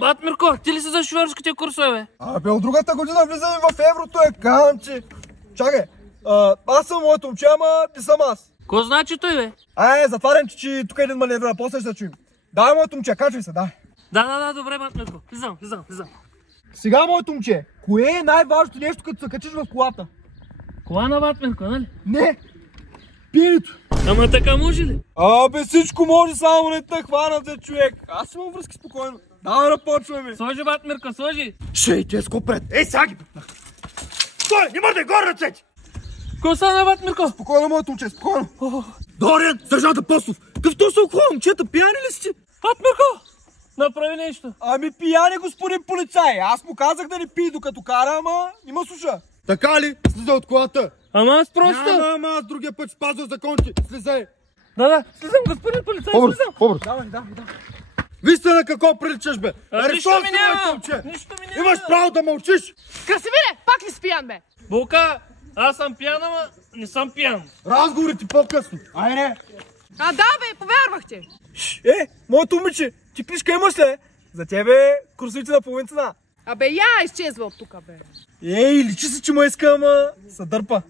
Бат Мирко, ти ли си за шофьорските курсове, бе? Абе, от другата година влизаме в еврото, камче. Чакай, аз съм моето момче, ама не съм аз. Ко значи той, бе? Затварям, че тук един маневра, после ще чуем. Дай, моето момче, качвай се, дай. Да, добре, бат Мирко. Влизам. Сега, моето момче, кое е най-важното нещо, като се качиш в колата? Кола на бат Мирко, нали? Не, пиенето. Ама така може ли? Абе, всичко може, само не те хванат за човек. Аз имам връзки спокойно. Давай да почваме. Сложи, бат Мирко, сложи. Шей, те ско пред. Ей, сега ги пътнах. Стой, не мърдай, горе ръцете. Ко стана, бат Мирко? Спокойно, моето момче, спокойно. Дориан, сержант Апостолов. Какъв са около, момчета, пияни ли сте? Бат Мирко, направи нещо. Ами пияни, господин полицай. Аз му казах да не пие докато кара, ама не ме слуша. Така ли? Слизай от колата. Ама аз просто... Ама аз другия път спазвам законите. Слизай. Да, слизам, господин полицай, слизам. По-бързо. Давай. Вижте на какво приличаш, бе. Нищо ми няма. Имаш право да мълчиш. Красимире, пак ли си пиян, бе? Булка, аз съм пиян, ама не съм пиян. Разговорите по-късно. Айде. Да, бе, повярвах ти. Моето момиче, ти книжка имаш ли? За тебе курсовите на половин цена. Абе, я изчезва от тука, бе. Личи се, че му иска, ама се дърпа.